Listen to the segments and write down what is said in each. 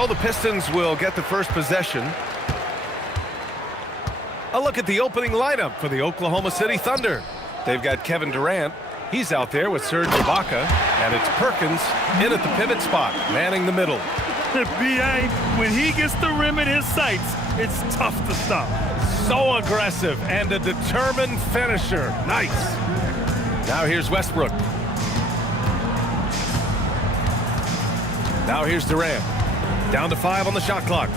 So the Pistons will get the first possession. A look at the opening lineup for the Oklahoma City Thunder. They've got Kevin Durant. He's out there with Serge Ibaka. And it's Perkins in at the pivot spot, manning the middle. B.A., when he gets the rim in his sights, it's tough to stop. So aggressive and a determined finisher. Nice. Now here's Westbrook. Now here's Durant. Down to 5 on the shot clock.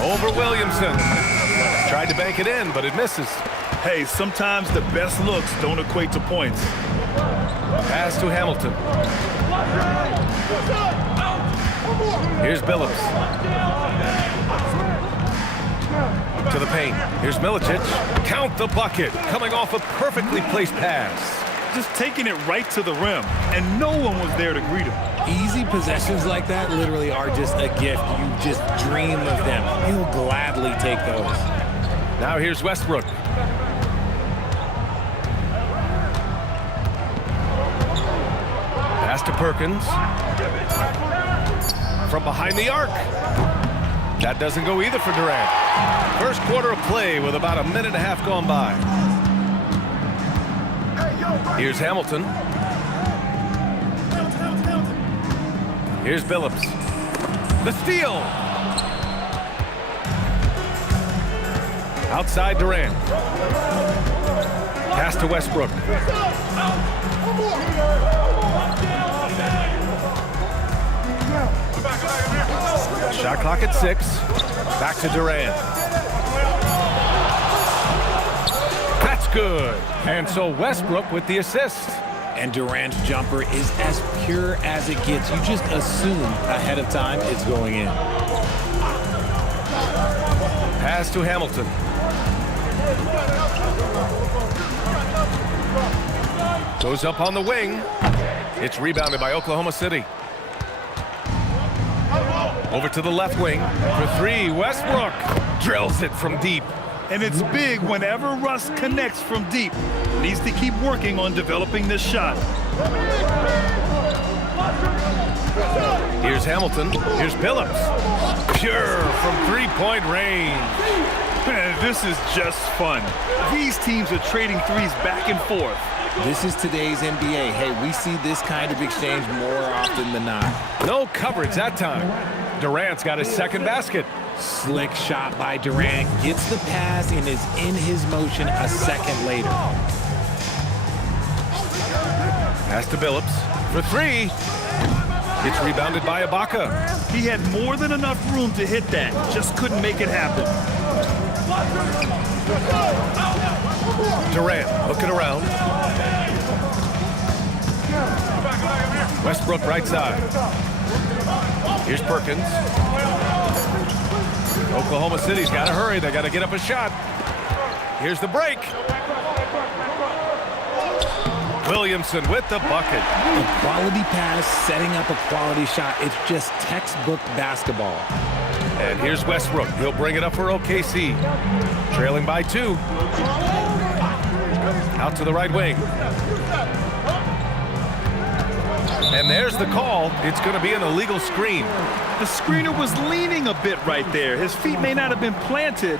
Over Williamson. Tried to bank it in, but it misses. Hey, sometimes the best looks don't equate to points. Pass to Hamilton. Here's Billups. To the paint. Here's Milicic. Count the bucket. Coming off a perfectly placed pass. Just taking it right to the rim, and no one was there to greet him. Easy possessions like that literally are just a gift. You just dream of them. He'll gladly take those. Now here's Westbrook. Pass to Perkins. From behind the arc. That doesn't go either for Durant. First quarter of play with about a minute and a half gone by. Here's Hamilton. Here's Billups. The steal. Outside Durant. Pass to Westbrook. Shot clock at 6. Back to Durant. That's good. And so Westbrook with the assist. And Durant's jumper is as pure as it gets. You just assume ahead of time it's going in. Pass to Hamilton. Goes up on the wing. It's rebounded by Oklahoma City. Over to the left wing for 3. Westbrook drills it from deep. And it's big whenever Russ connects from deep. Needs to keep working on developing this shot. Here's Hamilton. Here's Billups. Pure from three-point range. Man, this is just fun. These teams are trading threes back and forth. This is today's NBA. Hey, we see this kind of exchange more often than not. No coverage that time. Durant's got his second basket. Slick shot by Durant. Gets the pass and is in his motion a second later. Pass to Billups for 3. It's rebounded by Ibaka. He had more than enough room to hit that. Just couldn't make it happen. Durant looking around. Westbrook right side. Here's Perkins. Oklahoma City's got to hurry. They got to get up a shot. Here's the break. Williamson with the bucket. A quality pass, setting up a quality shot. It's just textbook basketball. And here's Westbrook. He'll bring it up for OKC. Trailing by 2. Out to the right wing. And there's the call. It's going to be an illegal screen. The screener was leaning a bit right there. His feet may not have been planted.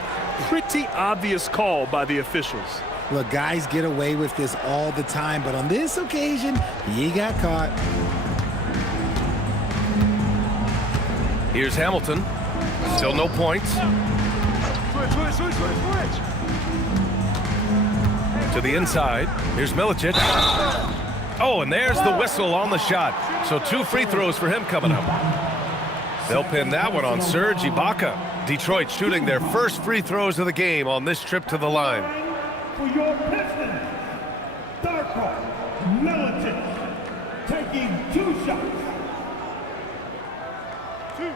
Pretty obvious call by the officials. Look, guys get away with this all the time, but on this occasion, he got caught. Here's Hamilton. Still no points. To the inside. Here's Milicic. Oh, and there's the whistle on the shot. So 2 free throws for him coming up. They'll pin that one on Serge Ibaka. Detroit shooting their first free throws of the game on this trip to the line. For your Pistons, Darko Milicic taking 2 shots. 2.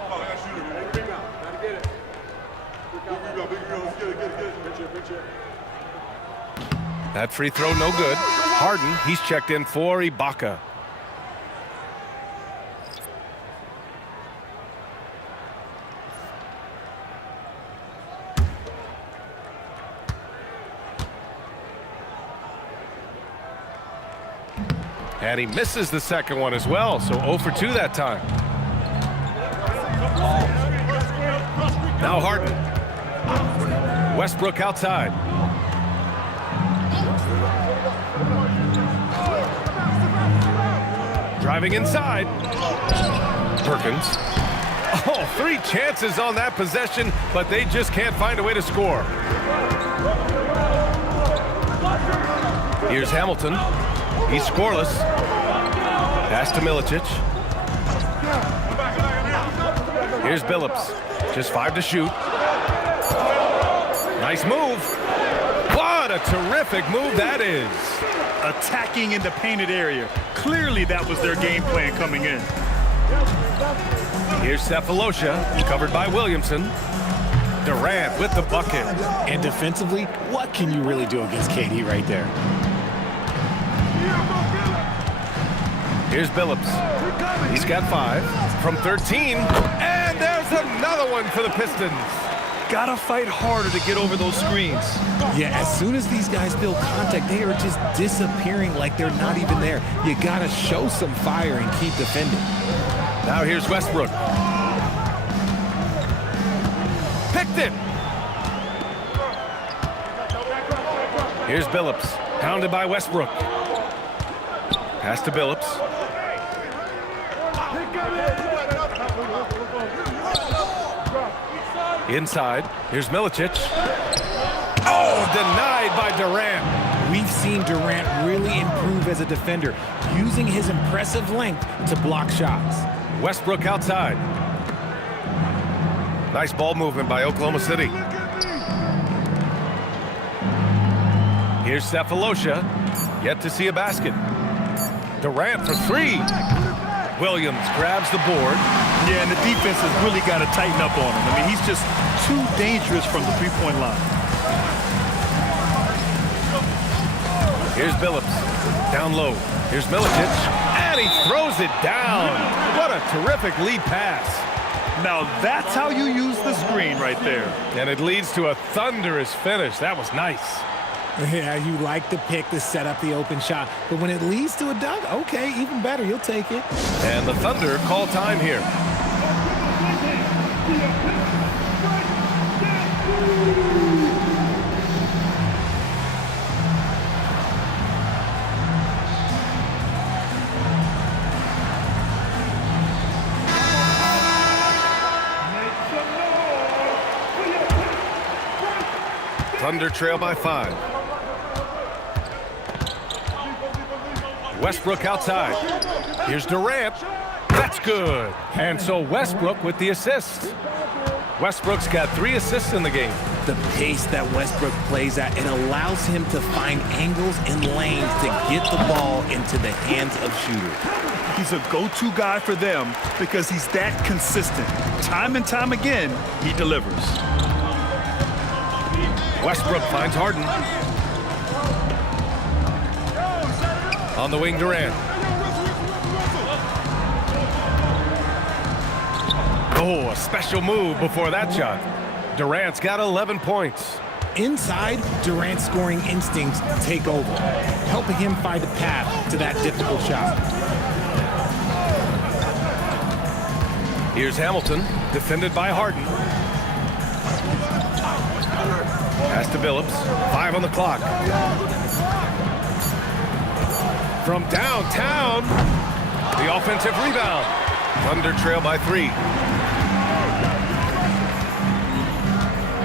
Oh, I got to shoot it. Rebound. Gotta get it. Big rebound. Get it. That free throw no good. Harden, he's checked in for Ibaka. And he misses the second one as well, so 0 for 2 that time. Now Harden. Westbrook outside. Driving inside. Perkins. Oh, 3 chances on that possession, but they just can't find a way to score. Here's Hamilton. He's scoreless. Pass to Milicic. Here's Billups. Just 5 to shoot. Nice move. What a terrific move that is. Attacking in the painted area. Clearly that was their game plan coming in. Here's Cephalosha, covered by Williamson. Durant with the bucket. And defensively, what can you really do against KD right there? Here's Billups. He's got 5 from 13. And there's another one for the Pistons. Gotta fight harder to get over those screens. Yeah, as soon as these guys feel contact, they are just disappearing like they're not even there. You gotta show some fire and keep defending. Now here's Westbrook. Picked it. Here's Billups. Pounded by Westbrook. Pass to Billups. Inside. Here's Milicic. Oh, denied by Durant. We've seen Durant really improve as a defender, using his impressive length to block shots. Westbrook outside. Nice ball movement by Oklahoma City. Here's Cephalosha. Yet to see a basket. Durant for 3. Williams grabs the board. Yeah, and the defense has really got to tighten up on him. I mean, he's just too dangerous from the three-point line. Here's Billups. Down low. Here's Milicic. And he throws it down. What a terrific lead pass. Now that's how you use the screen right there. And it leads to a thunderous finish. That was nice. Yeah, you like the pick to set up the open shot, but when it leads to a dunk, okay, even better, you'll take it. And the Thunder call time here. Thunder trail by 5. Westbrook outside. Here's Durant. That's good. And so Westbrook with the assist. Westbrook's got 3 assists in the game. The pace that Westbrook plays at, it allows him to find angles and lanes to get the ball into the hands of shooters. He's a go-to guy for them because he's that consistent. Time and time again, he delivers. Westbrook finds Harden. On the wing, Durant. Oh, a special move before that shot. Durant's got 11 points. Inside, Durant's scoring instincts take over, helping him find a path to that difficult shot. Here's Hamilton, defended by Harden. Pass to Billups. 5 on the clock. From downtown, the offensive rebound. Thunder trail by 3.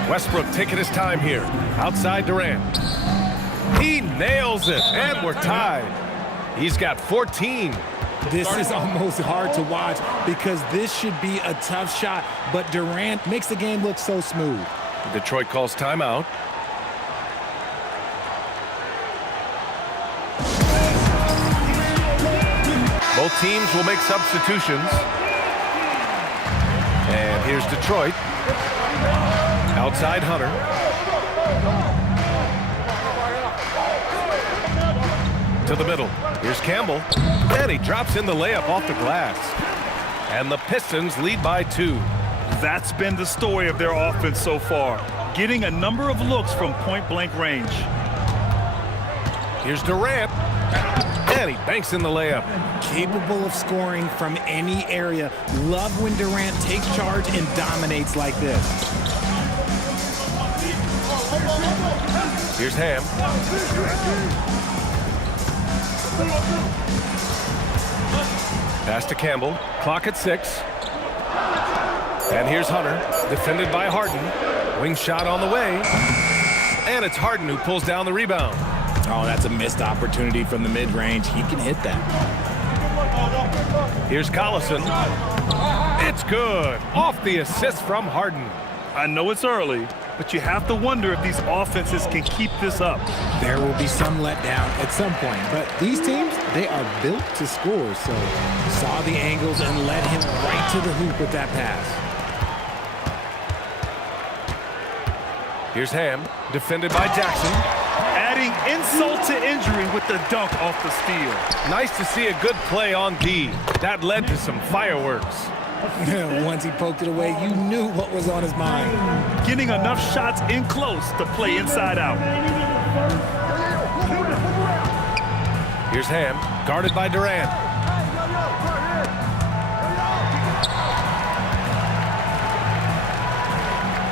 Westbrook taking his time here. Outside Durant. He nails it, and we're tied. He's got 14. This is almost hard to watch because this should be a tough shot, but Durant makes the game look so smooth. Detroit calls timeout. Both teams will make substitutions. And here's Detroit. Outside Hunter. To the middle. Here's Campbell. And he drops in the layup off the glass. And the Pistons lead by 2. That's been the story of their offense so far, getting a number of looks from point-blank range. Here's Durant. And he banks in the layup. Capable of scoring from any area. Love when Durant takes charge and dominates like this. Here's Ham. Pass to Campbell. Clock at 6. And here's Hunter, defended by Harden. Wing shot on the way. And it's Harden who pulls down the rebound. Oh, that's a missed opportunity from the mid-range. He can hit that. Here's Collison. It's good. Off the assist from Harden. I know it's early, but you have to wonder if these offenses can keep this up. There will be some letdown at some point, but these teams, they are built to score, so saw the angles and led him right to the hoop with that pass. Here's Ham, defended by Jackson. Adding insult to injury with the dunk off the steal. Nice to see a good play on D. That led to some fireworks. Once he poked it away, you knew what was on his mind. Getting enough shots in close to play inside out. Here's Ham, guarded by Durant.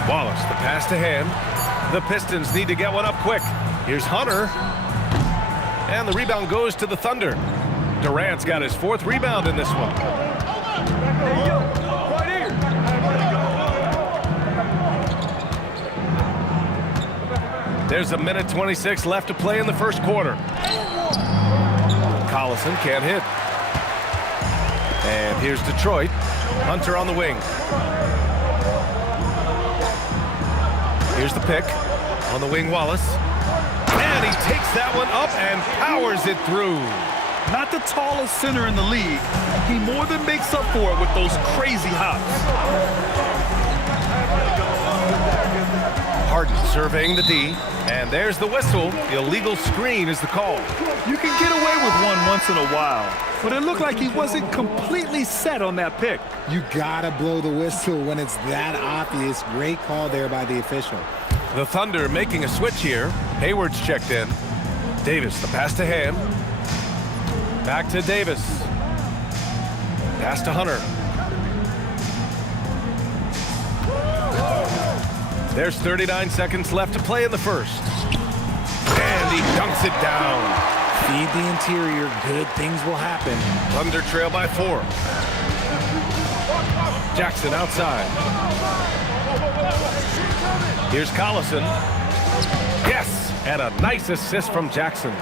Wallace, the pass to Ham. The Pistons need to get one up quick. Here's Hunter. And the rebound goes to the Thunder. Durant's got his 4th rebound in this one. There's a minute 26 left to play in the first quarter. Collison can't hit. And here's Detroit. Hunter on the wing. Here's the pick. On the wing, Wallace. And he takes that one up and powers it through. Not the tallest center in the league. He more than makes up for it with those crazy hops. Harden surveying the D. And there's the whistle. Illegal screen is the call. You can get away with one once in a while, but it looked like he wasn't completely set on that pick. You gotta blow the whistle when it's that obvious. Great call there by the official. The Thunder making a switch here. Hayward's checked in. Davis, the pass to Ham. Back to Davis. Pass to Hunter. There's 39 seconds left to play in the first. And he dunks it down. Feed the interior, good things will happen. Thunder trail by 4. Jackson outside. Here's Collison. Yes! And a nice assist from Jackson.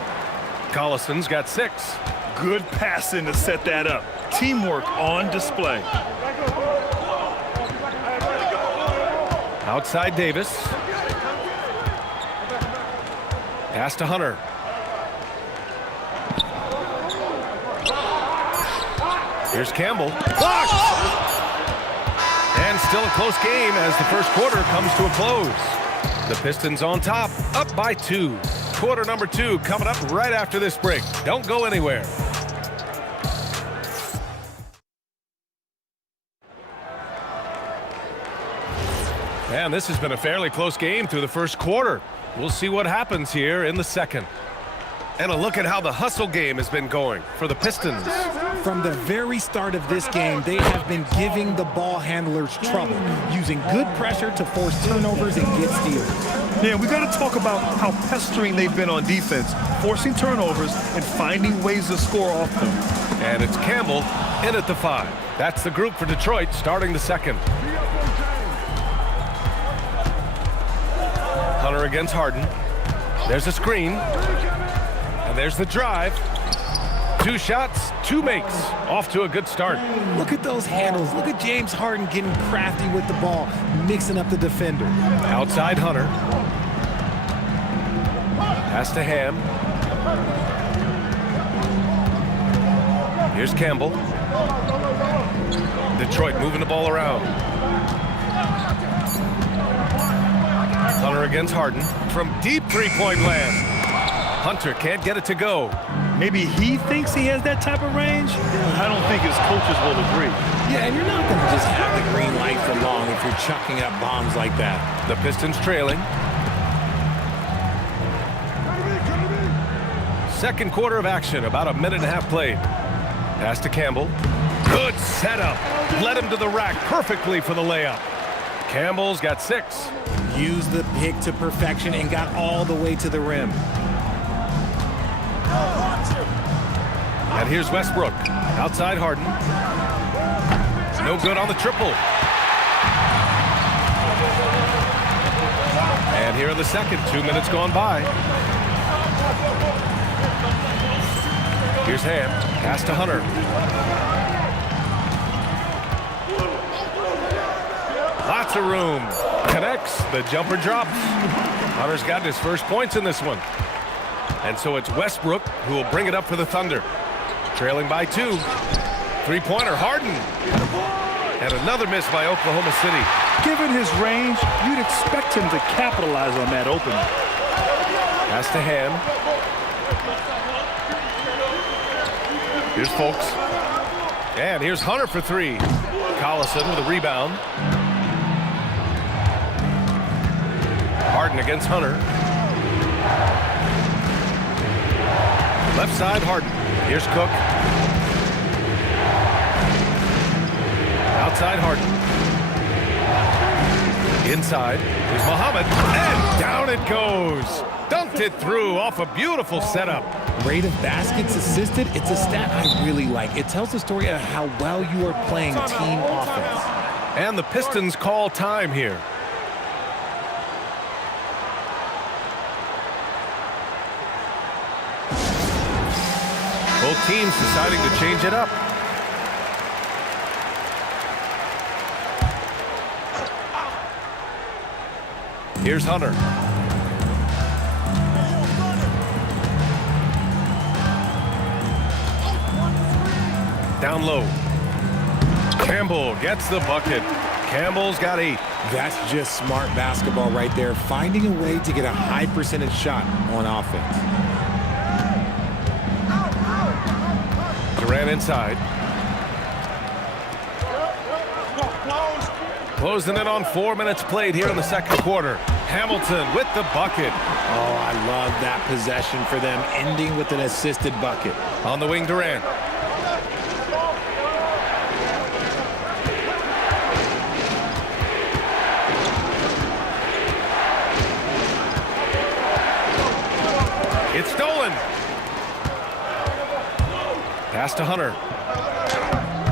Collison's got 6. Good passing to set that up. Teamwork on display. Outside Davis. Pass to Hunter. Here's Campbell. Blocked! And still a close game as the first quarter comes to a close. The Pistons on top, up by 2. Quarter number 2 coming up right after this break. Don't go anywhere. And this has been a fairly close game through the first quarter. We'll see what happens here in the second. And a look at how the hustle game has been going for the Pistons. From the very start of this game, they have been giving the ball handlers trouble, using good pressure to force turnovers and get steals. Yeah, we got to talk about how pestering they've been on defense, forcing turnovers and finding ways to score off them. And it's Campbell in at the 5. That's the group for Detroit starting the second. Hunter against Harden. There's a screen. And there's the drive. 2 shots, 2 makes. Off to a good start. Look at those handles. Look at James Harden getting crafty with the ball, mixing up the defender. Outside Hunter. Pass to Ham. Here's Campbell. Detroit moving the ball around. Hunter against Harden from deep 3-point land. Hunter can't get it to go. Maybe he thinks he has that type of range, but I don't think his coaches will agree. Yeah, and you're not going to just have the green light for long if you're chucking up bombs like that. The Pistons trailing. second quarter of action, about a minute and a half played. Pass to Campbell. Good setup. Led him to the rack perfectly for the layup. Campbell's got 6. Used the pick to perfection and got all the way to the rim. And here's Westbrook. Outside Harden. No good on the triple. And here in the second, 2 minutes gone by. Here's Ham. Pass to Hunter. Lots of room. Connects. The jumper drops. Hunter's got his first points in this one. And so it's Westbrook who will bring it up for the Thunder. Trailing by 2. Three-pointer, Harden. And another miss by Oklahoma City. Given his range, you'd expect him to capitalize on that opening. Pass to Ham. Here's Folks. And here's Hunter for 3. Collison with a rebound. Harden against Hunter. Left side, Harden. Here's Cook. Outside, Harden. Inside. Here's Muhammad. And down it goes. Dunked it through off a beautiful setup. Rate of baskets assisted, it's a stat I really like. It tells the story of how well you are playing team offense. And the Pistons call time here. Both teams deciding to change it up. Here's Hunter. Down low. Campbell gets the bucket. Campbell's got 8. That's just smart basketball right there, finding a way to get a high percentage shot on offense. Durant inside. Closing in on 4 minutes played here in the second quarter. Hamilton with the bucket. Oh, I love that possession for them, ending with an assisted bucket. On the wing, Durant. It's stolen. Pass to Hunter.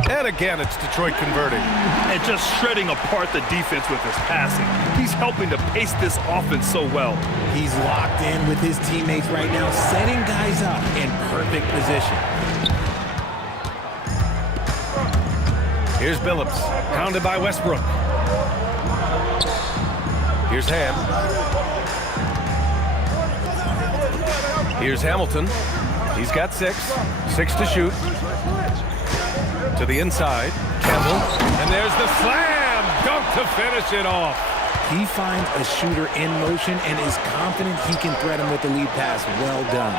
And again, it's Detroit converting. And just shredding apart the defense with his passing. He's helping to pace this offense so well. He's locked in with his teammates right now, setting guys up in perfect position. Here's Billups, pounded by Westbrook. Here's Ham. Here's Hamilton. He's got 6. 6 to shoot. To the inside. Campbell. And there's the slam. Dunk to finish it off. He finds a shooter in motion and is confident he can thread him with the lead pass. Well done.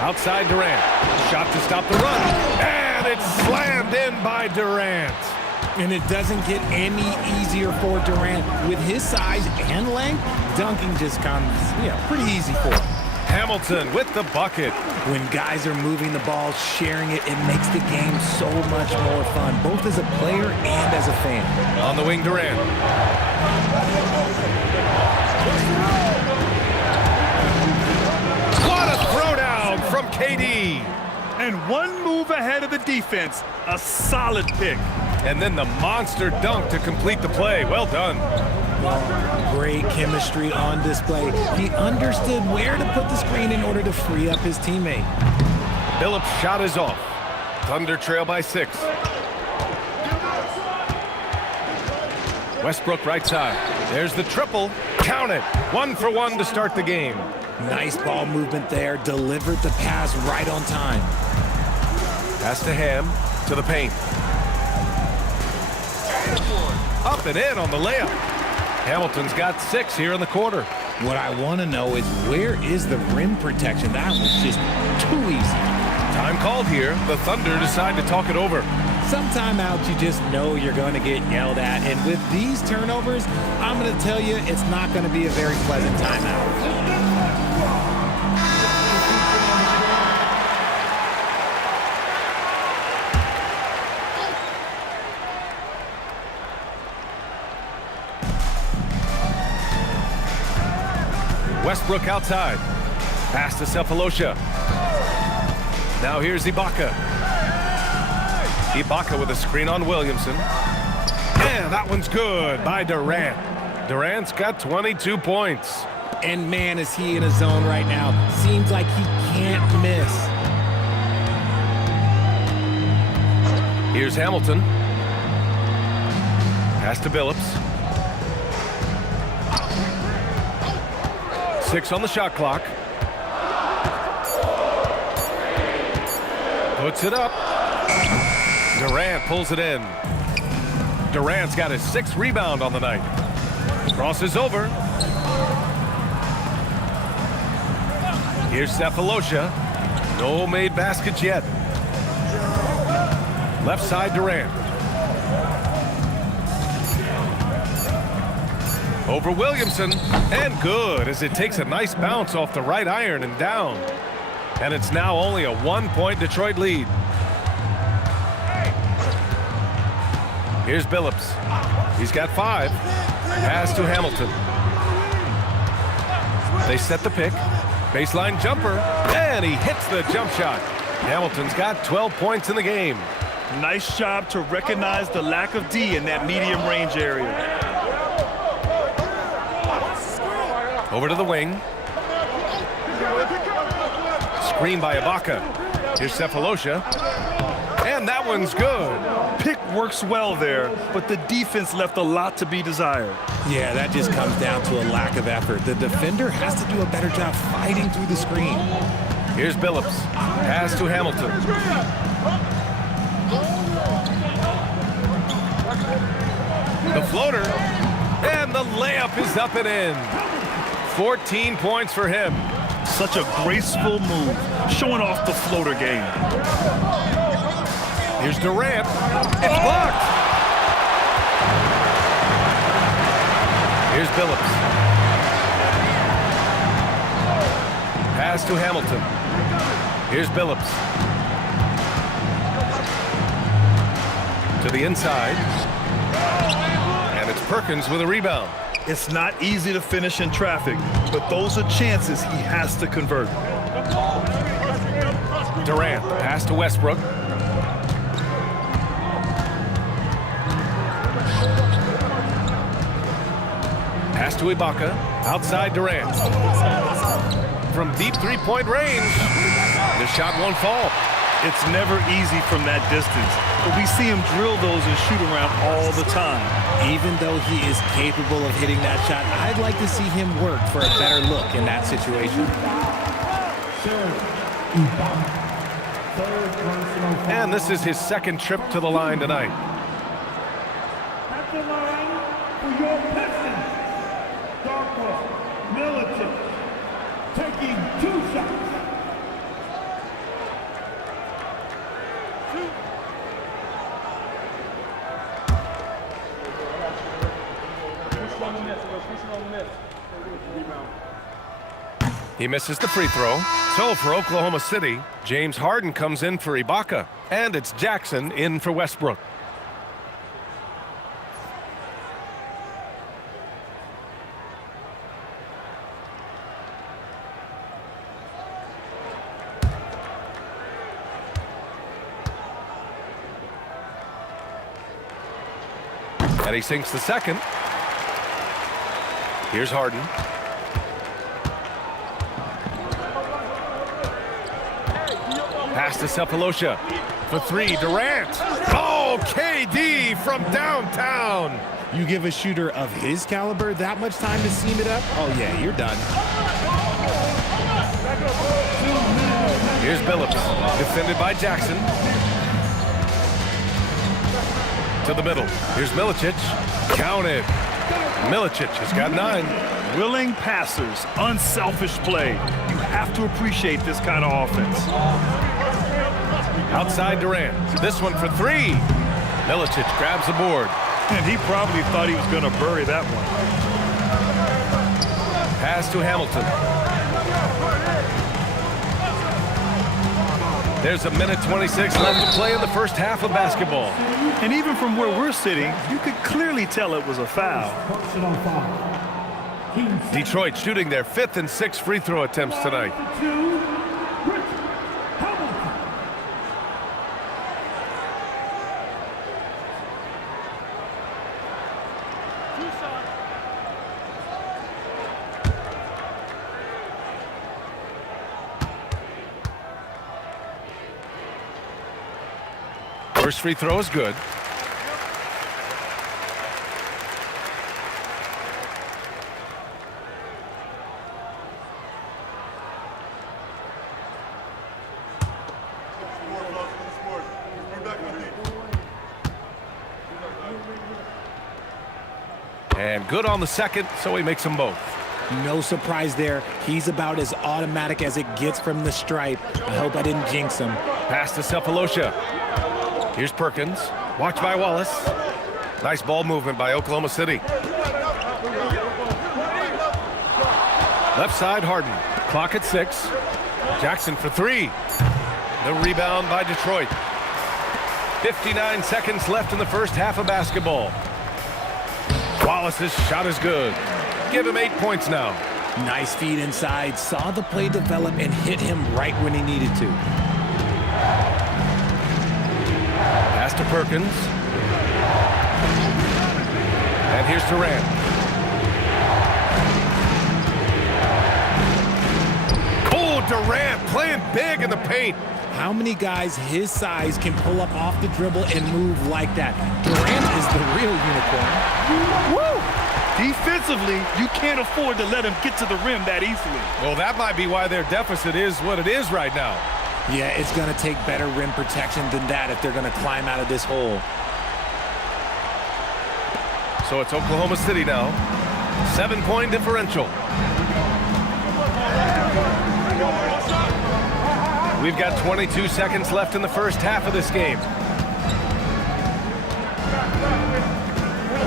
Outside Durant. Shot to stop the run. And it's slammed in by Durant. And it doesn't get any easier for Durant. With his size and length, dunking just comes, pretty easy for him. Hamilton with the bucket. When guys are moving the ball, sharing it, it makes the game so much more fun, both as a player and as a fan. On the wing, Durant. What a throwdown from KD. And one move ahead of the defense. A solid pick. And then the monster dunk to complete the play. Well done. Great chemistry on display. He understood where to put the screen in order to free up his teammate. Billups' shot is off. Thunder trail by 6. Westbrook right side. There's the triple. Count it. 1 for 1 to start the game. Nice ball movement there. Delivered the pass right on time. Pass to Ham. To the paint. Up and in on the layup. Hamilton's got 6 here in the quarter. What I want to know is, where is the rim protection? That was just too easy. Time called here. The Thunder decide to talk it over. Some timeouts, you just know you're going to get yelled at. And with these turnovers, I'm going to tell you it's not going to be a very pleasant timeout. Westbrook outside. Pass to Cephalosha. Now here's Ibaka. Ibaka with a screen on Williamson. And that one's good by Durant. Durant's got 22 points. And man, is he in a zone right now. Seems like he can't miss. Here's Hamilton. Pass to Billups. 6 on the shot clock. Puts it up. Durant pulls it in. Durant's got his 6th rebound on the night. Crosses over. Here's Cephalosha. No made baskets yet. Left side Durant. Over Williamson, and good as it takes a nice bounce off the right iron and down. And it's now only a 1-point Detroit lead. Here's Billups. He's got 5. Pass to Hamilton. They set the pick. Baseline jumper, and he hits the jump shot. Hamilton's got 12 points in the game. Nice job to recognize the lack of D in that medium range area. Over to the wing. Screen by Ibaka. Here's Cephalosha. And that one's good. Pick works well there, but the defense left a lot to be desired. Yeah, that just comes down to a lack of effort. The defender has to do a better job fighting through the screen. Here's Billups. Pass to Hamilton. The floater. And the layup is up and in. 14 points for him. Such a graceful move, showing off the floater game. Here's Durant. It's blocked. Here's Billups. Pass to Hamilton. Here's Billups. To the inside. And it's Perkins with a rebound. It's not easy to finish in traffic, but those are chances he has to convert. Durant, pass to Westbrook. Pass to Ibaka, outside Durant. From deep 3-point range, the shot won't fall. It's never easy from that distance, but we see him drill those and shoot around all the time. Even though he is capable of hitting that shot, I'd like to see him work for a better look in that situation. And this is his 2nd trip to the line tonight. At the line for your Pistons, Darko Milicic, taking 2 shots. He misses the free throw. So for Oklahoma City, James Harden comes in for Ibaka. And it's Jackson in for Westbrook. And he sinks the 2nd. Here's Harden. Pass to Cephalosha. For 3, Durant. Oh, KD from downtown. You give a shooter of his caliber that much time to seam it up? Oh, yeah, you're done. Here's Billups. Defended by Jackson. To the middle. Here's Milicic. Counted. Milicic has got 9. Willing passers, unselfish play. You have to appreciate this kind of offense. Outside Durant. This one for three. Milicic grabs the board. And he probably thought he was going to bury that one. Pass to Hamilton. There's a minute 26 left to play in the first half of basketball. And even from where we're sitting, you could clearly tell it was a foul. Personal foul. Detroit shooting their 5th and 6th free throw attempts tonight. First free throw is good. And good on the second, so he makes them both. No surprise there. He's about as automatic as it gets from the stripe. I hope I didn't jinx him. Pass to Cephalosha. Here's Perkins. Watched by Wallace. Nice ball movement by Oklahoma City. Left side, Harden. Clock at 6. Jackson for three. The rebound by Detroit. 59 seconds left in the first half of basketball. Wallace's shot is good. Give him 8 points now. Nice feed inside. Saw the play develop and hit him right when he needed to. Pass to Perkins. And here's Durant. Oh, Durant playing big in the paint. How many guys his size can pull up off the dribble and move like that? Durant is the real unicorn. Woo! Defensively, you can't afford to let him get to the rim that easily. Well, that might be why their deficit is what it is right now. Yeah, it's going to take better rim protection than that if they're going to climb out of this hole. So it's Oklahoma City now. 7-point differential. We've got 22 seconds left in the first half of this game.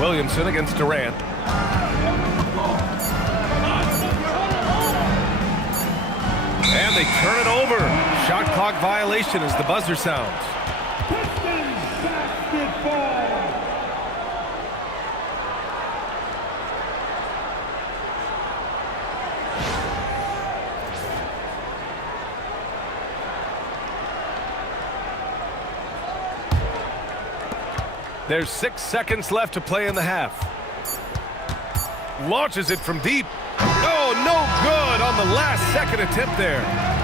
Williamson against Durant. And they turn it over. Shot clock violation as the buzzer sounds. Pistons basketball. There's 6 seconds left to play in the half. Launches it from deep. Oh, no good on the last second attempt there.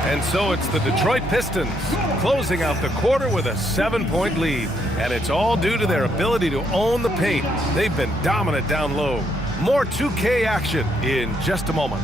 And so it's the Detroit Pistons closing out the quarter with a 7-point lead. And it's all due to their ability to own the paint. They've been dominant down low. More 2K action in just a moment.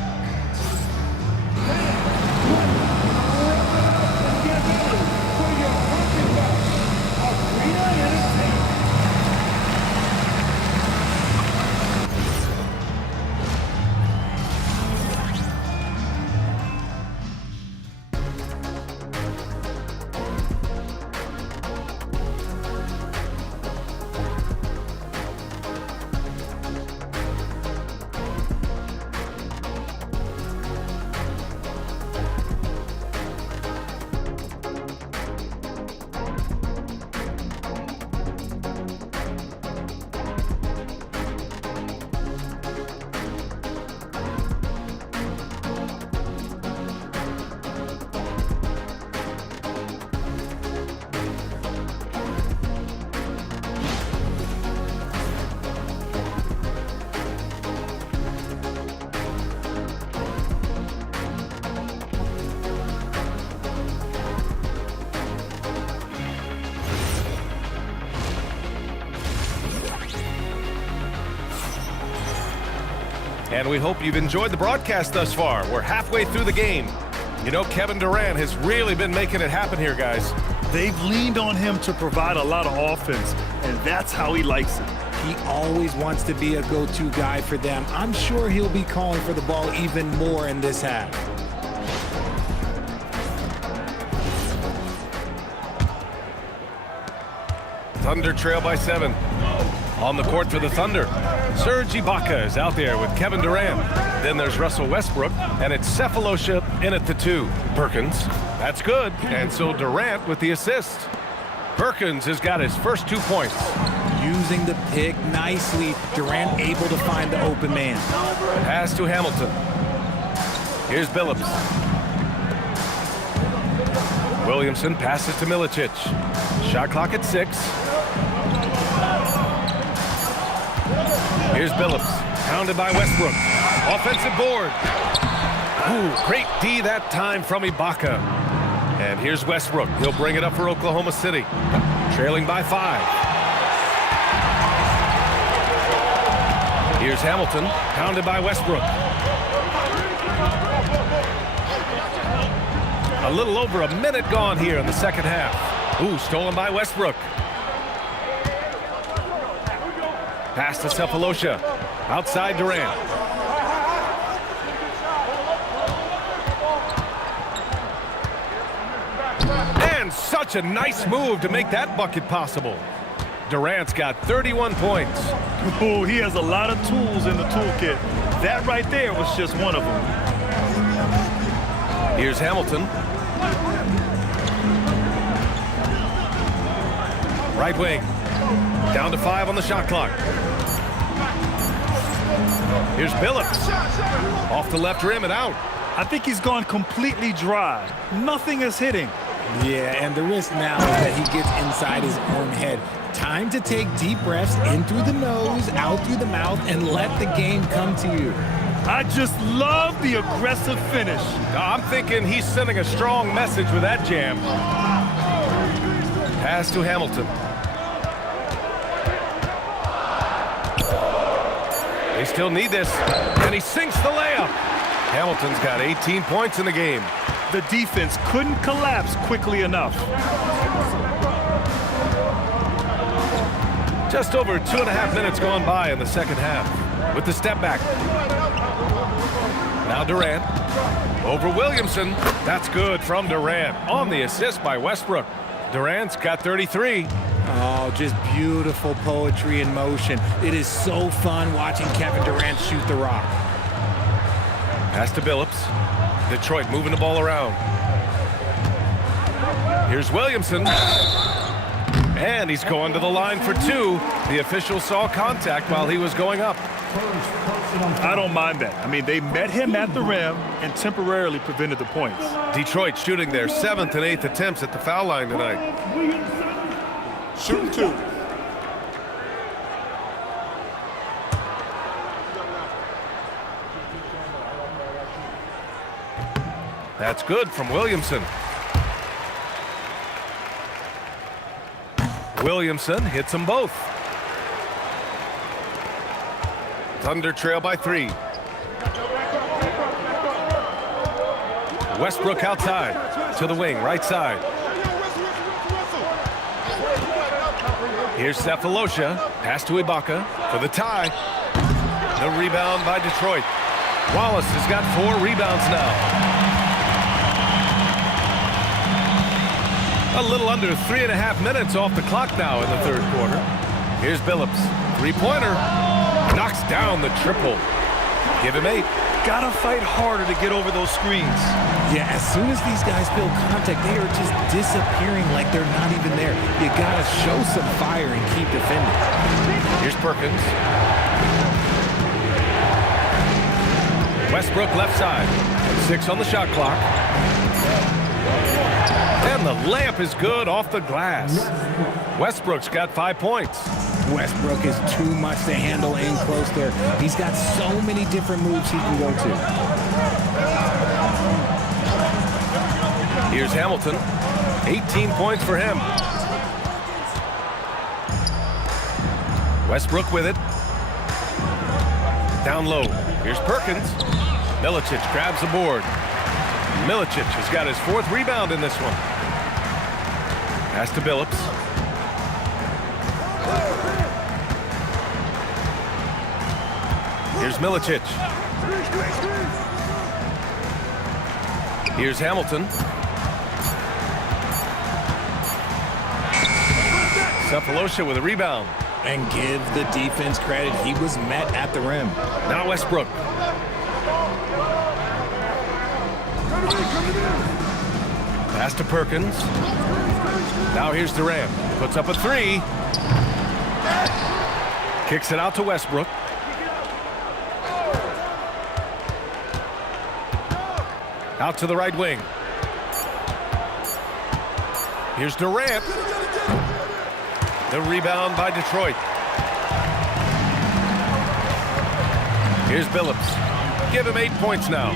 And we hope you've enjoyed the broadcast thus far. We're halfway through the game. You know, Kevin Durant has really been making it happen here, guys. They've leaned on him to provide a lot of offense, and that's how he likes it. He always wants to be a go-to guy for them. I'm sure he'll be calling for the ball even more in this half. Thunder trail by 7. On the court for the Thunder, Serge Ibaka is out there with Kevin Durant. Then there's Russell Westbrook, and it's Cephalosha in at the 2. Perkins, that's good, and so Durant with the assist. Perkins has got his first 2 points. Using the pick nicely. Durant able to find the open man. Pass to Hamilton. Here's Billups. Williamson passes to Milicic. Shot clock at 6. Here's Billups, pounded by Westbrook. Offensive board. Ooh, great D that time from Ibaka. And here's Westbrook. He'll bring it up for Oklahoma City. Trailing by 5. Here's Hamilton, pounded by Westbrook. A little over a minute gone here in the second half. Ooh, stolen by Westbrook. Pass to Cephalosha. Outside Durant. And such a nice move to make that bucket possible. Durant's got 31 points. Oh, he has a lot of tools in the toolkit. That right there was just one of them. Here's Hamilton. Right wing. Down to 5 on the shot clock. Here's Billups. Off the left rim and out. I think he's gone completely dry. Nothing is hitting. Yeah, and the risk now is that he gets inside his own head. Time to take deep breaths in through the nose, out through the mouth, and let the game come to you. I just love the aggressive finish. I'm thinking he's sending a strong message with that jam. Pass to Hamilton. They still need this, and he sinks the layup. Hamilton's got 18 points in the game. The defense couldn't collapse quickly enough. Just over 2.5 minutes gone by in the second half. With the step back. Now Durant. Over Williamson. That's good from Durant. On the assist by Westbrook. Durant's got 33. Oh, just beautiful poetry in motion. It is so fun watching Kevin Durant shoot the rock. Pass to Billups. Detroit moving the ball around. Here's Williamson. And he's going to the line for 2. The official saw contact while he was going up. I don't mind that. I mean, they met him at the rim and temporarily prevented the points. Detroit shooting their 7th and 8th attempts at the foul line tonight. Shooting 2. That's good from Williamson. Williamson hits them both. Thunder trail by 3. Westbrook outside to the wing, right side. Here's Cephalosha. Pass to Ibaka for the tie. The rebound by Detroit. Wallace has got 4 rebounds now. A little under 3.5 minutes off the clock now in the third quarter. Here's Billups. 3-pointer. Knocks down the triple. Give him 8. Gotta fight harder to get over those screens. Yeah, as soon as these guys feel contact, they are just disappearing like they're not even there. You gotta show some fire and keep defending. Here's Perkins. Westbrook left side. 6 on the shot clock. And the layup is good off the glass. Westbrook's got 5 points. Westbrook is too much to handle in close there. He's got so many different moves he can go to. Here's Hamilton. 18 points for him. Westbrook with it. Down low. Here's Perkins. Milicic grabs the board. Milicic has got his 4th rebound in this one. Pass to Billups. Here's Milicic. Here's Hamilton. Cephalosha with a rebound. And give the defense credit. He was met at the rim. Now Westbrook. Pass to Perkins. Now here's Durant. Puts up a three. Kicks it out to Westbrook. Out to the right wing. Here's Durant. The rebound by Detroit. Here's Billups. Give him 8 points now.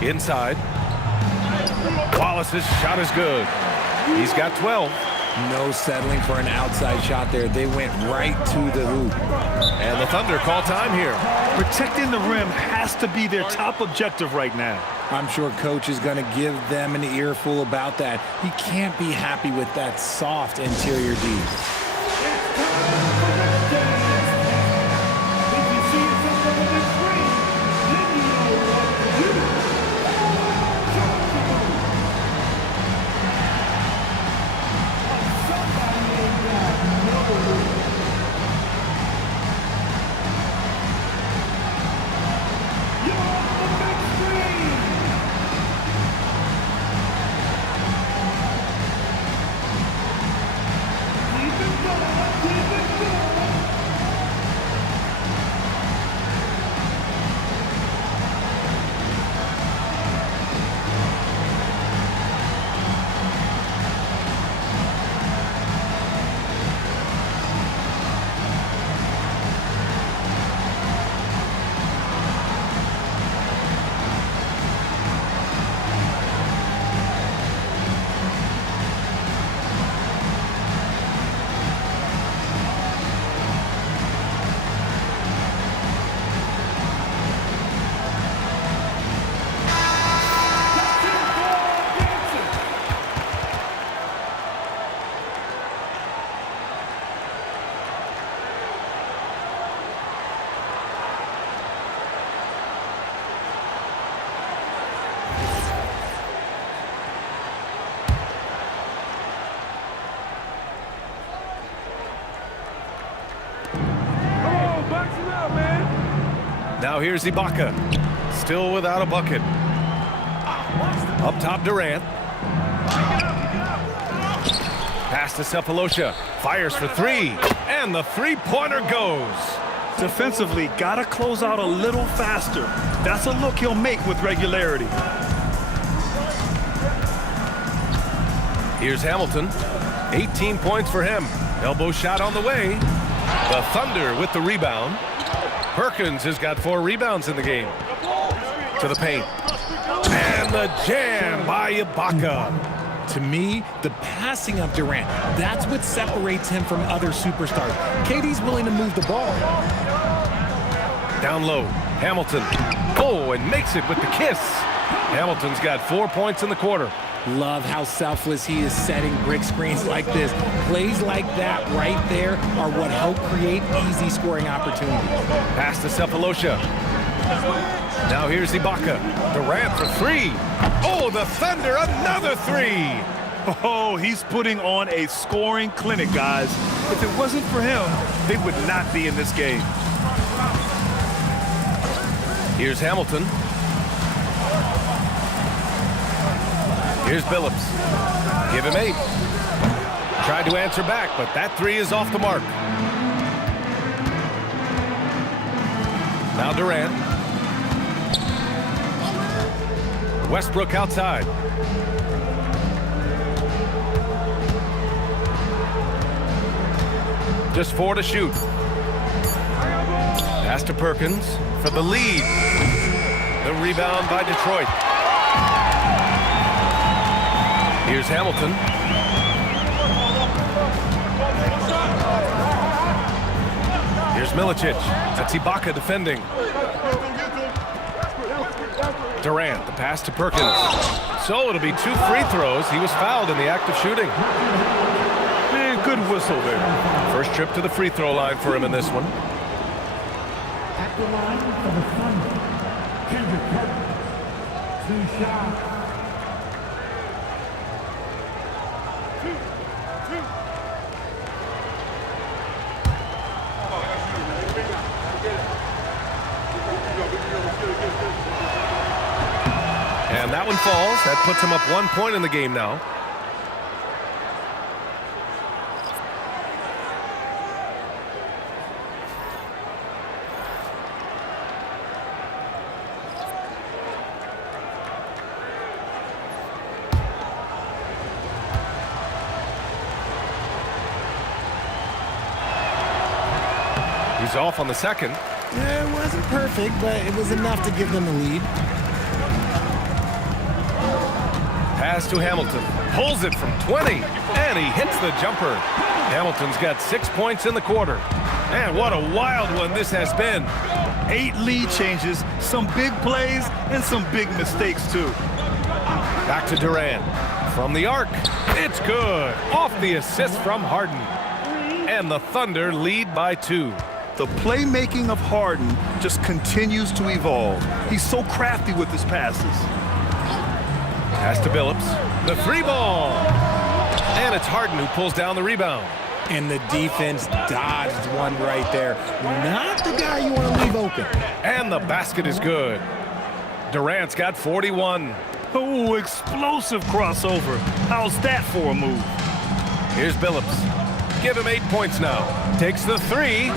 Inside. Wallace's shot is good. He's got 12. No settling for an outside shot there. They went right to the hoop. And the Thunder call time here. Protecting the rim has to be their top objective right now. I'm sure coach is going to give them an earful about that. He can't be happy with that soft interior D. Now here's Ibaka. Still without a bucket. Up top, Durant. Pass to Cephalosha. Fires for three. And the three-pointer goes. Defensively, got to close out a little faster. That's a look he'll make with regularity. Here's Hamilton. 18 points for him. Elbow shot on the way. The Thunder with the rebound. Perkins has got 4 rebounds in the game. To the paint. And the jam by Ibaka. To me, the passing of Durant, that's what separates him from other superstars. KD's willing to move the ball. Down low. Hamilton. Oh, and makes it with the kiss. Hamilton's got 4 points in the quarter. Love how selfless he is setting brick screens like this. Plays like that right there are what help create easy scoring opportunities. Pass to Cephalosha. Now here's Ibaka. Durant for three. Oh, the Thunder, another three. Oh, he's putting on a scoring clinic, guys. If it wasn't for him, they would not be in this game. Here's Hamilton. Here's Billups. Give him 8. Tried to answer back, but that three is off the mark. Now Durant. Westbrook outside. Just 4 to shoot. Pass to Perkins for the lead. The rebound by Detroit. Here's Hamilton. Here's Milicic. That's Ibaka defending. Durant, the pass to Perkins. So it'll be 2 free throws. He was fouled in the act of shooting. Man, good whistle there. First trip to the free throw line for him in this one. At the line for the Thunder, Kendrick Perkins. 2 shots. That one falls. That puts him up 1 point in the game now. He's off on the second. It wasn't perfect, but it was enough to give them the lead. Pass to Hamilton. Pulls it from 20, and he hits the jumper. Hamilton's got 6 points in the quarter. And what a wild one this has been. 8 lead changes, some big plays, and some big mistakes, too. Back to Durant. From the arc. It's good. Off the assist from Harden. And the Thunder lead by 2. The playmaking of Harden just continues to evolve. He's so crafty with his passes. Pass to Billups. The 3-ball. And it's Harden who pulls down the rebound. And the defense dodged one right there. Not the guy you want to leave open. And the basket is good. Durant's got 41. Oh, explosive crossover. How's that for a move? Here's Billups. Give him 8 points now. Takes the 3.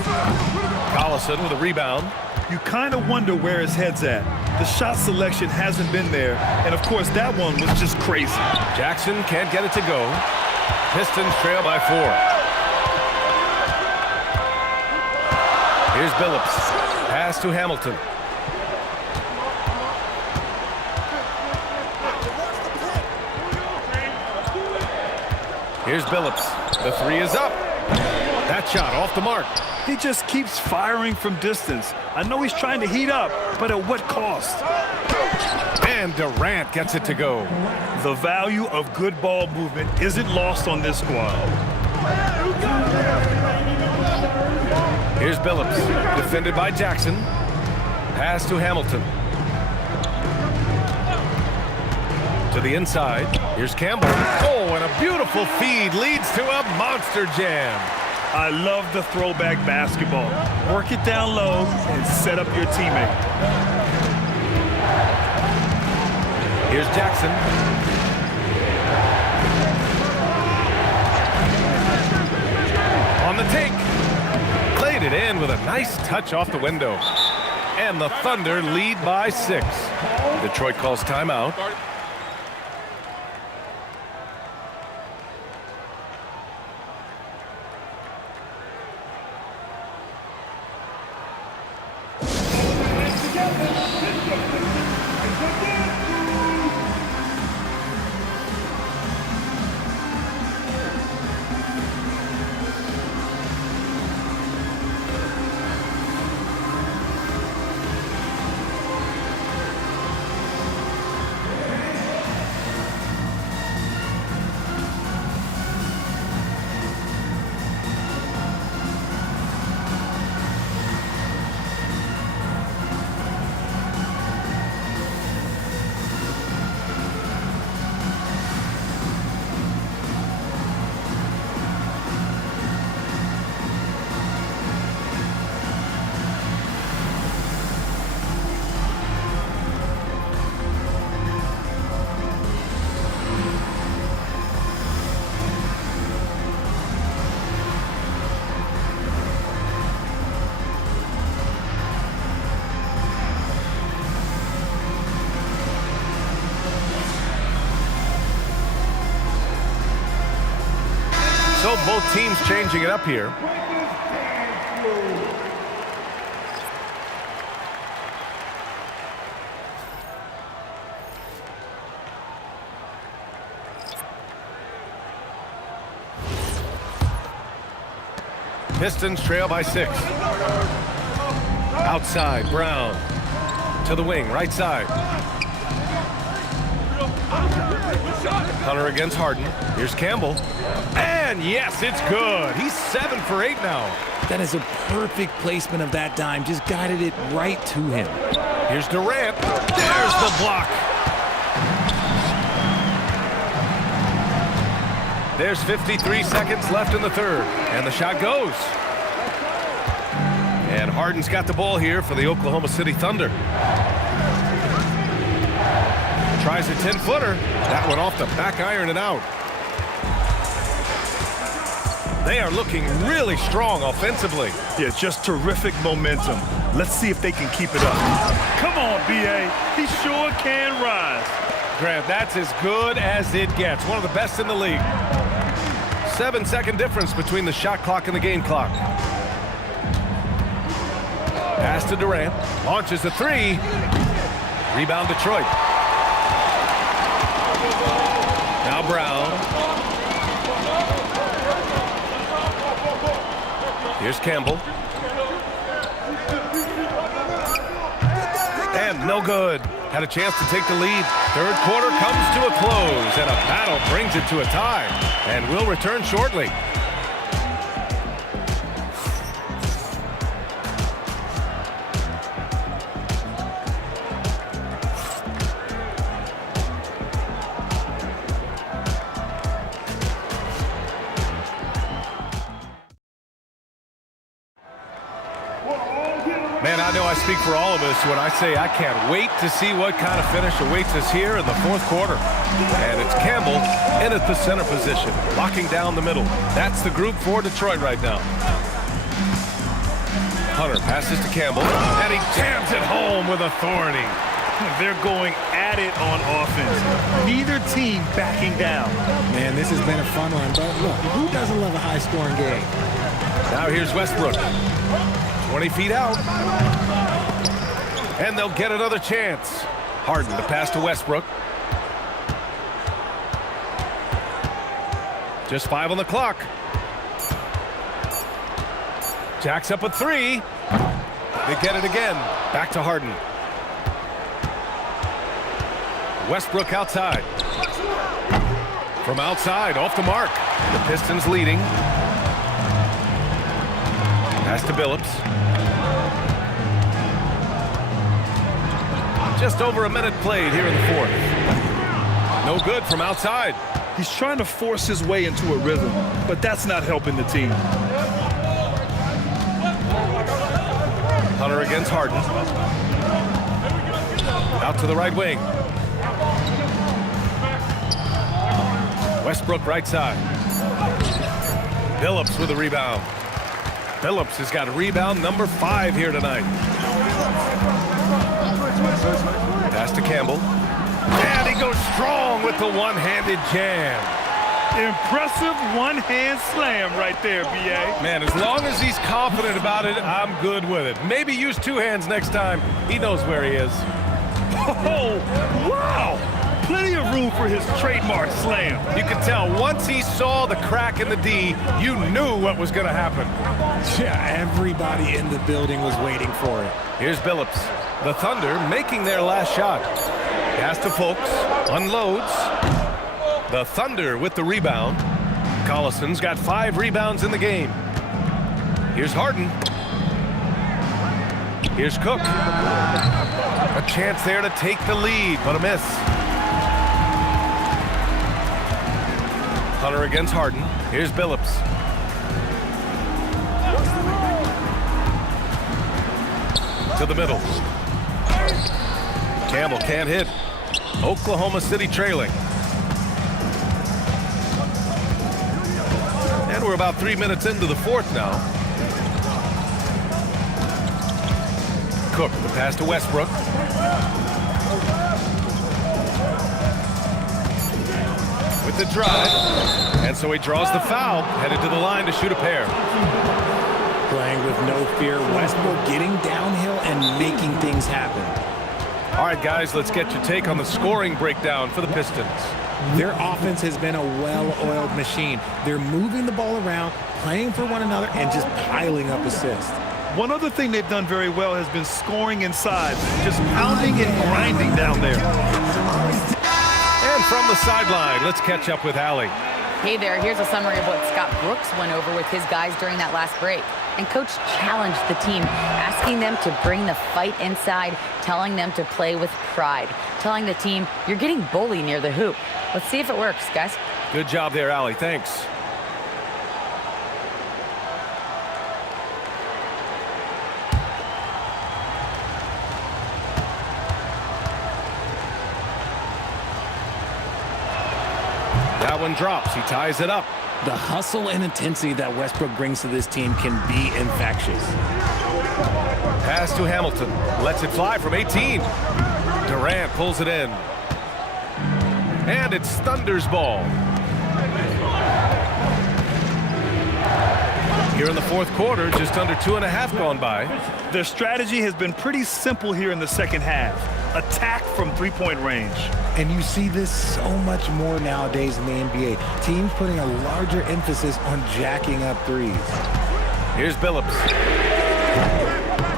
Collison with a rebound. You kind of wonder where his head's at. The shot selection hasn't been there, and of course that one was just crazy. Jackson can't get it to go. Pistons trail by 4. Here's Billups. Pass to Hamilton. Here's Billups. The 3 is up. That shot off the mark. He just keeps firing from distance. I know he's trying to heat up, but at what cost? And Durant gets it to go. The value of good ball movement isn't lost on this squad. Here's Billups. Defended by Jackson. Pass to Hamilton. To the inside. Here's Campbell. Oh, and a beautiful feed leads to a monster jam. I love the throwback basketball. Work it down low and set up your teammate. Here's Jackson. On the take. Laid it in with a nice touch off the window. And the Thunder lead by 6. Detroit calls timeout. So both teams changing it up here. Pistons trail by 6. Outside, Brown. To the wing, right side. Hunter against Harden. Here's Campbell. And yes, it's good. He's 7 for 8 now. That is a perfect placement of that dime. Just guided it right to him. Here's Durant. There's the block. There's 53 seconds left in the third. And the shot goes. And Harden's got the ball here for the Oklahoma City Thunder. Tries a 10-footer. That one off the back iron and out. They are looking really strong offensively. Yeah, just terrific momentum. Let's see if they can keep it up. Come on, B.A. He sure can rise. Grant, that's as good as it gets. One of the best in the league. 7-second difference between the shot clock and the game clock. Pass to Durant. Launches a three. Rebound Detroit. Now Brown. Here's Campbell. And no good. Had a chance to take the lead. Third quarter comes to a close, and a battle brings it to a tie. And we'll return shortly. Man, I know I speak for all of us when I say I can't wait to see what kind of finish awaits us here in the fourth quarter. And it's Campbell in at the center position, locking down the middle. That's the group for Detroit right now. Hunter passes to Campbell, and he jams it home with authority. They're going at it on offense. Neither team backing down. Man, this has been a fun one, but look, who doesn't love a high-scoring game? Now here's Westbrook. 20 feet out. And they'll get another chance. Harden to pass to Westbrook. Just 5 on the clock. Jacks up a three. They get it again. Back to Harden. Westbrook outside. From outside, off the mark. The Pistons leading. Pass to Billups. Just over a minute played here in the fourth. No good from outside. He's trying to force his way into a rhythm, but that's not helping the team. Hunter against Harden. Out to the right wing. Westbrook right side. Billups with a rebound. Billups has got rebound number 5 here tonight. Pass to Campbell. And he goes strong with the one-handed jam. Impressive one-hand slam right there, B.A. Man, as long as he's confident about it, I'm good with it. Maybe use 2 hands next time. He knows where he is. Oh, wow! Plenty of room for his trademark slam. You can tell once he saw the crack in the D, you knew what was going to happen. Yeah, everybody in the building was waiting for it. Here's Billups. The Thunder making their last shot. Pass to Fultz. Unloads. The Thunder with the rebound. Collison's got 5 rebounds in the game. Here's Harden. Here's Cook. A chance there to take the lead, but a miss. Hunter against Harden. Here's Billups. To the middle. Campbell can't hit. Oklahoma City trailing. And we're about 3 minutes into the fourth now. Cook, the pass to Westbrook. With the drive. And so he draws the foul, headed to the line to shoot a pair. Playing with no fear, Westbrook getting downhill and making things happen. All right, guys, let's get your take on the scoring breakdown for the Pistons. Their offense has been a well-oiled machine. They're moving the ball around, playing for one another, and just piling up assists. One other thing they've done very well has been scoring inside, just pounding and grinding down there. And from the sideline, let's catch up with Allie. Hey there, here's a summary of what Scott Brooks went over with his guys during that last break. And Coach challenged the team, asking them to bring the fight inside, telling them to play with pride, telling the team, you're getting bullied near the hoop. Let's see if it works, guys. Good job there, Allie. Thanks. That one drops. He ties it up. The hustle and intensity that Westbrook brings to this team can be infectious. Pass to Hamilton. Lets it fly from 18. Durant pulls it in. And it's Thunder's ball. Here in the fourth quarter, just under 2.5 gone by. Their strategy has been pretty simple here in the second half. Attack from three-point range. And you see this so much more nowadays in the NBA. Teams putting a larger emphasis on jacking up threes. Here's Billups.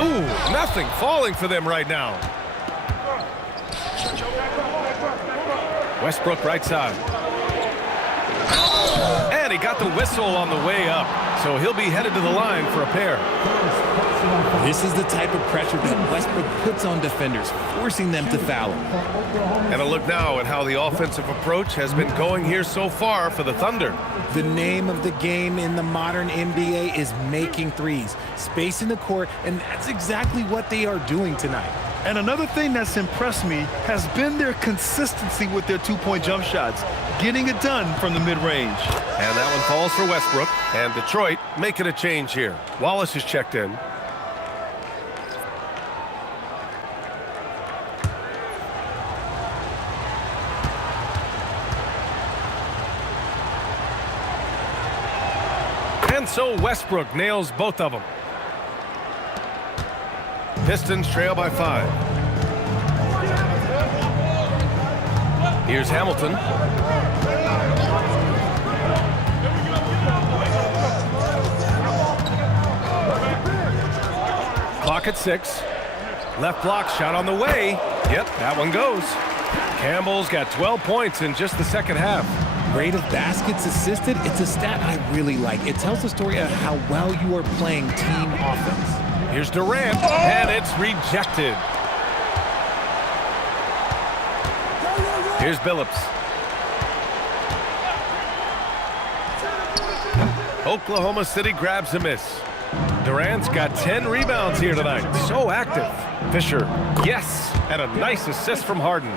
Ooh, nothing falling for them right now. Westbrook right side. And he got the whistle on the way up. So he'll be headed to the line for a pair. This is the type of pressure that Westbrook puts on defenders, forcing them to foul him. And a look now at how the offensive approach has been going here so far for the Thunder. The name of the game in the modern NBA is making threes, spacing the court, and that's exactly what they are doing tonight. And another thing that's impressed me has been their consistency with their two-point jump shots, getting it done from the mid-range. And that one falls for Westbrook. And Detroit making a change here. Wallace is checked in. And so Westbrook nails both of them. Pistons trail by 5. Here's Hamilton. Clock at 6. Left block shot on the way. Yep, that one goes. Campbell's got 12 points in just the second half. Rate of baskets assisted, it's a stat I really like. It tells the story of how well you are playing team offense. Here's Durant, and it's rejected. Here's Billups. Oklahoma City grabs a miss. Durant's got 10 rebounds here tonight. So active. Fisher, yes, and a nice assist from Harden.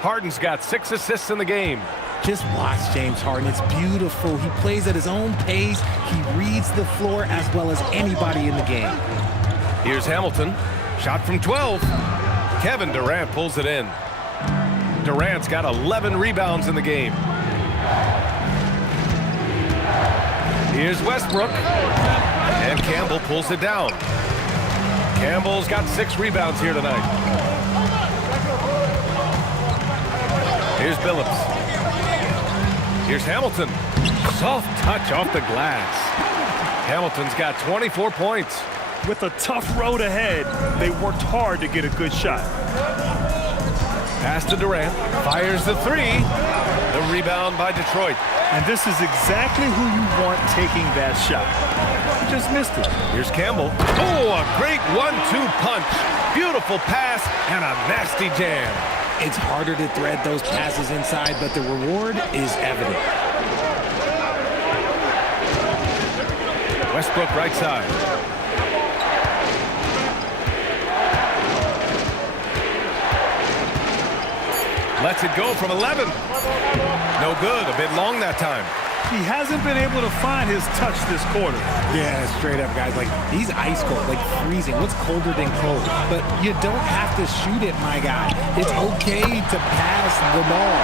Harden's got 6 assists in the game. Just watch James Harden. It's beautiful. He plays at his own pace. He reads the floor as well as anybody in the game. Here's Hamilton. Shot from 12. Kevin Durant pulls it in. Durant's got 11 rebounds in the game. Here's Westbrook. And Campbell pulls it down. Campbell's got 6 rebounds here tonight. Here's Billups. Here's Hamilton. Soft touch off the glass. Hamilton's got 24 points. With a tough road ahead, they worked hard to get a good shot. Pass to Durant. Fires the 3. The rebound by Detroit. And this is exactly who you want taking that shot. He just missed it. Here's Campbell. Oh, a great 1-2 punch. Beautiful pass and a nasty jam. It's harder to thread those passes inside, but the reward is evident. Westbrook right side. Lets it go from 11. No good. A bit long that time. He hasn't been able to find his touch this quarter. Yeah, straight up, guys. Like, he's ice cold, like freezing. What's colder than cold? But you don't have to shoot it, my guy. It's okay to pass the ball.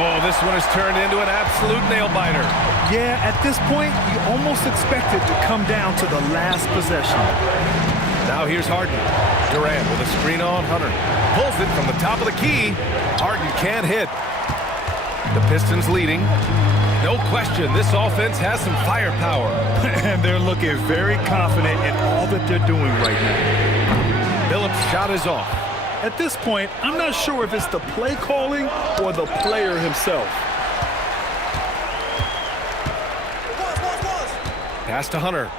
Oh, this one has turned into an absolute nail-biter. Yeah, at this point, you almost expect it to come down to the last possession. Now here's Harden. Durant with a screen on Hunter. Pulls it from the top of the key. Harden can't hit. The Pistons leading. No question, this offense has some firepower. And they're looking very confident in all that they're doing right now. Billups' shot is off. At this point, I'm not sure if it's the play calling or the player himself. Pass to Hunter.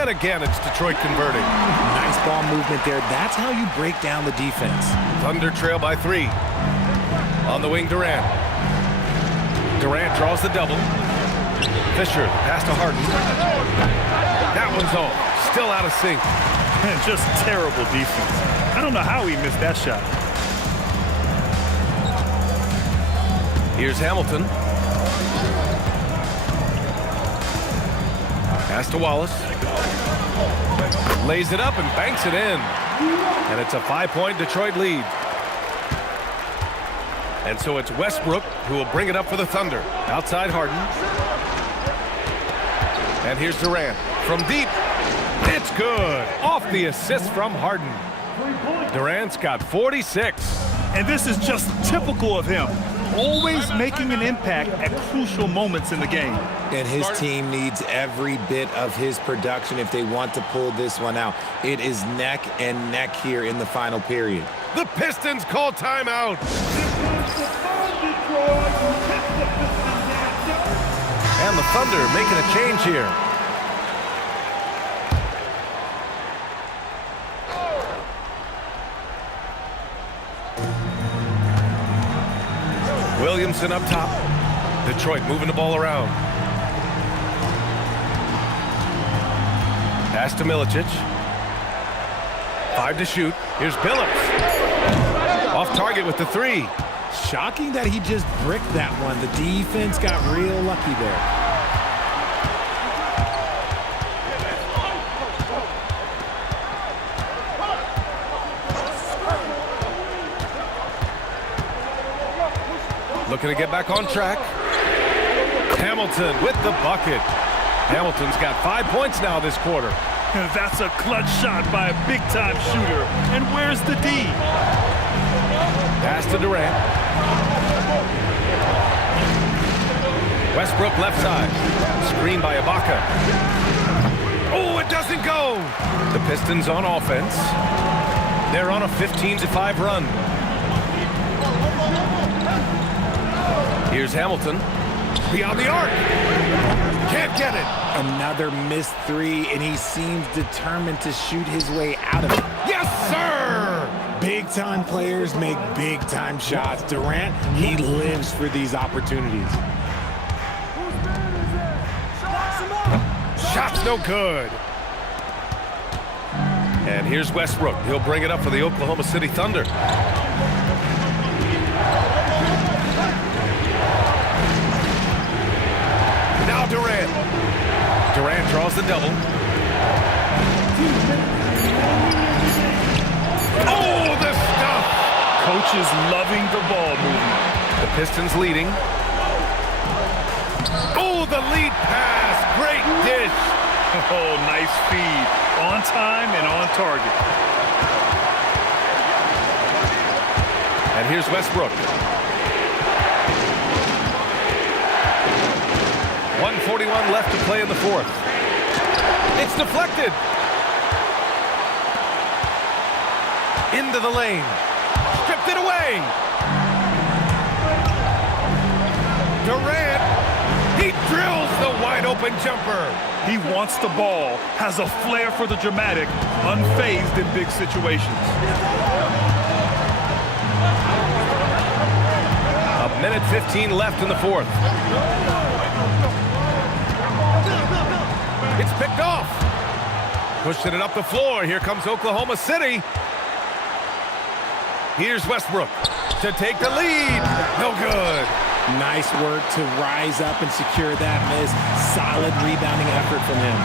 And again, it's Detroit converting. Nice ball movement there. That's how you break down the defense. Thunder trail by 3. On the wing, Durant. Durant draws the double. Fisher, pass to Harden. That one's off. Still out of sync. And just terrible defense. I don't know how he missed that shot. Here's Hamilton. Pass to Wallace. Lays it up and banks it in. And it's a 5-point Detroit lead. And so it's Westbrook who will bring it up for the Thunder. Outside Harden. And here's Durant from deep. It's good. Off the assist from Harden. Durant's got 46. And this is just typical of him. Always making an impact at crucial moments in the game. And his team needs every bit of his production if they want to pull this one out. It is neck and neck here in the final period. The Pistons call timeout. And the Thunder making a change here. Williamson up top. Detroit moving the ball around. Pass to Milicic. 5 to shoot. Here's Billups. Off target with the 3. Shocking that he just bricked that one. The defense got real lucky there. Looking to get back on track. Hamilton with the bucket. Hamilton's got 5 points now this quarter. That's a clutch shot by a big-time shooter. And where's the D? Pass to Durant. Westbrook left side. Screen by Ibaka. Oh, it doesn't go. The Pistons on offense. They're on a 15-5 run. Here's Hamilton. Beyond the arc. Can't get it. Another missed 3, and he seems determined to shoot his way out of it. Yes, sir! Big-time players make big-time shots. Durant, he lives for these opportunities. Shot's no good. And here's Westbrook. He'll bring it up for the Oklahoma City Thunder. Now Durant. Durant draws the double. Oh, the stuff! Coach is loving the ball movement. The Pistons leading. Oh, the lead pass. Great dish. Oh, nice feed. On time and on target. And here's Westbrook. 1:41 left to play in the fourth. It's deflected. Into the lane. Stripped it away. Durant. He drills the wide open jumper. He wants the ball, has a flair for the dramatic, unfazed in big situations. A minute 15 left in the fourth. It's picked off. Pushing it up the floor. Here comes Oklahoma City. Here's Westbrook to take the lead. No good. Nice work to rise up and secure that miss. Solid rebounding effort from him.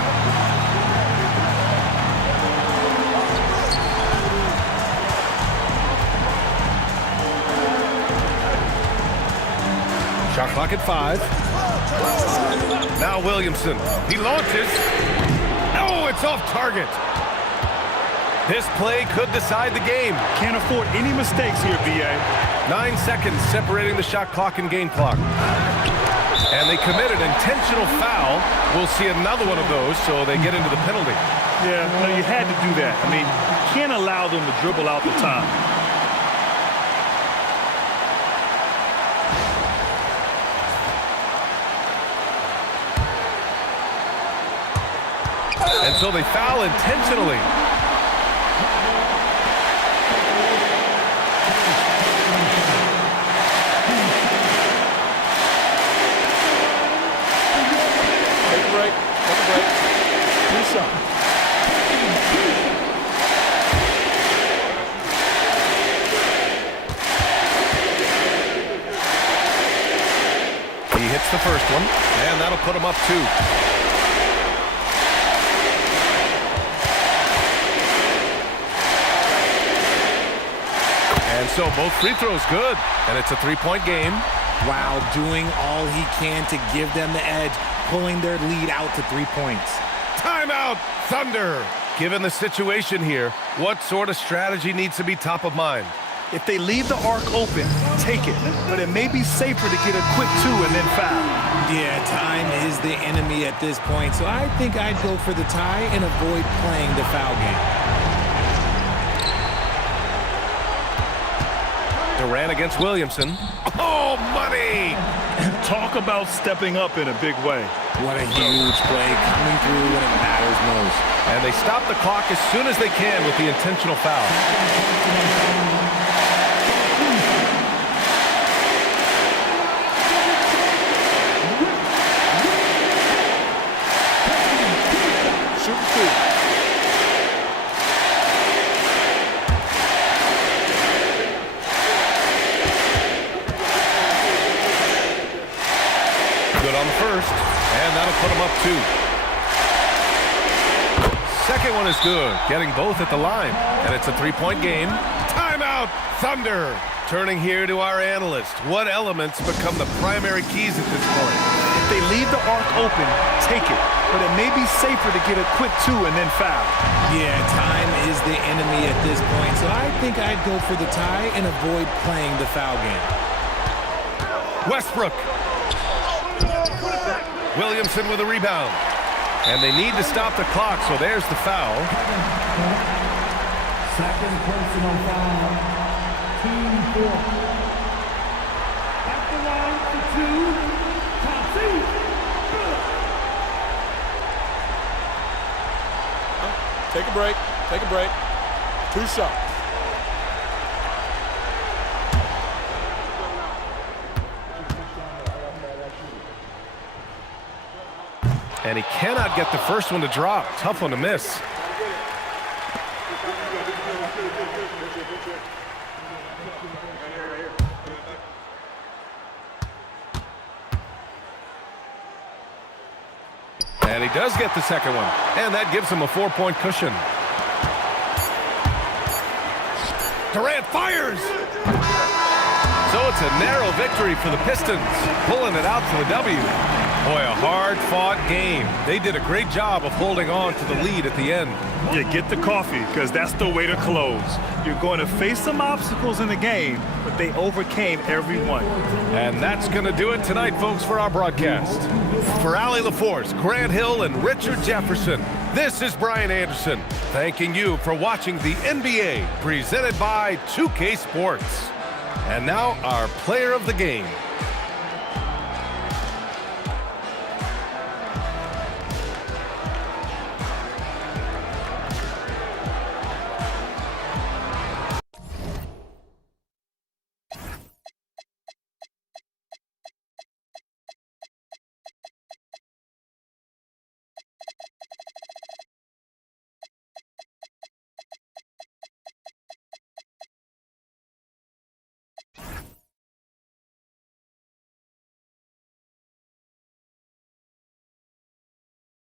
Shot clock at 5. Now Williamson. He launches. Oh, it's off target. This play could decide the game. Can't afford any mistakes here, B.A. 9 seconds separating the shot clock and game clock. And they commit an intentional foul. We'll see another one of those, so they get into the penalty. Yeah, no, you had to do that. I mean, you can't allow them to dribble out the time. And so they foul intentionally. Take a break. Do something. the first one, and that'll put him up 2. And so both free throws good, and it's a 3-point game. Wow, doing all he can to give them the edge, pulling their lead out to 3 points. Timeout, Thunder. Given the situation here, what sort of strategy needs to be top of mind? If they leave the arc open, take it. But it may be safer to get a quick 2 and then foul. Yeah, time is the enemy at this point, so I think I'd go for the tie and avoid playing the foul game. Durant against Williamson. Oh, money! Talk about stepping up in a big way. What a huge play, coming through when it matters most. And they stop the clock as soon as they can with the intentional foul. Good on the first, and that'll put him up 2. Second one is good, getting both at the line, and it's a 3-point game. Timeout, Thunder. Turning here to our analyst. What elements become the primary keys at this point? If they leave the arc open, take it. But it may be safer to get a quick 2 and then foul. Yeah, time is the enemy at this point, so I think I'd go for the tie and avoid playing the foul game. Westbrook. Williamson with a rebound. And they need to stop the clock, so there's the foul. Second personal foul. Team 4. At the line for 2. Take a break. Take a break. 2 shots. And he cannot get the first one to drop. Tough one to miss. And he does get the second one. And that gives him a 4-point cushion. Durant fires! So it's a narrow victory for the Pistons, pulling it out to the W. Boy, a hard-fought game. They did a great job of holding on to the lead at the end. Yeah, get the coffee, because that's the way to close. You're going to face some obstacles in the game, but they overcame every one. And that's going to do it tonight, folks, for our broadcast. For Allie LaForce, Grant Hill, and Richard Jefferson, this is Brian Anderson, thanking you for watching the NBA, presented by 2K Sports. And now, our player of the game.